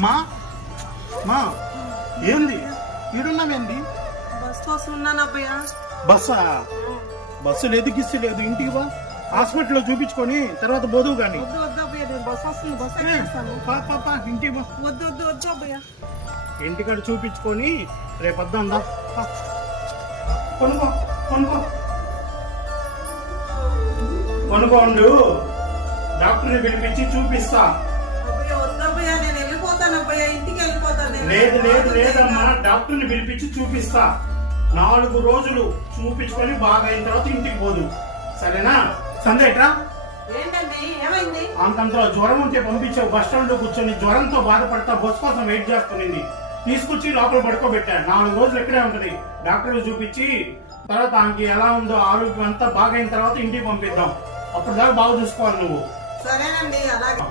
మా మా ఏంది ఈడున్నావేంది? బస్ కోసం ఉన్నాను అబ్బయ్య. బస్సా? బస్సు లేదు గిస్సు లేదు, ఇంటికి వా, హాస్పిటల్లో చూపించుకొని తర్వాత బోదువు గాని. వద్దు వద్దు అబ్బయ్య, నేను బస్ వస్తుంది, బస్ ఎక్కేస్తాను. పాప ఇంటికి వా. వద్దు వద్దు వద్దు అబ్బయ్య. ఇంటికాడ చూపించుకొని రేపు వద్దాందా. కొనుక్కో కొనుక్కో కొనుక్కోండు, డాక్టర్ని పిలిపించి చూపిస్తా. అబ్బయ్య వద్దు అబ్బయ్య, నేను వెళ్ళిపోతాను అబ్బయ్య, ఇంటికి వెళ్ళిపోతాను. లేదు లేదు లేదమ్మా, డాక్టర్ని పిలిపించి చూపిస్తా. 4 రోజులు చూపించుకొని బాగా అయిన తర్వాత ఇంటికి పోదు, సరేనా? సందేట్రా ఏంటండి, ఏమైంది? అంతంతలో జ్వరం ఉంటే పంపించావు, బస్ స్టాండ్ లో కూర్చొని జ్వరంతో బాధపడతా బస్ కోసం వెయిట్ చేస్తున్నది. తీసుకొచ్చి లోపల పడుకోబెట్టా. 4 రోజులు ఇక్కడే ఉంటది. డాక్టర్ చూపించి తర్వాత ఆమెకి ఎలా ఉందో ఆరోగ్యం అంతా బాగా అయిన తర్వాత ఇంటికి పంపిద్దాం. అప్పటిదాకా బాగా చూసుకోవాలి నువ్వు. సరేనండి, అలాగే.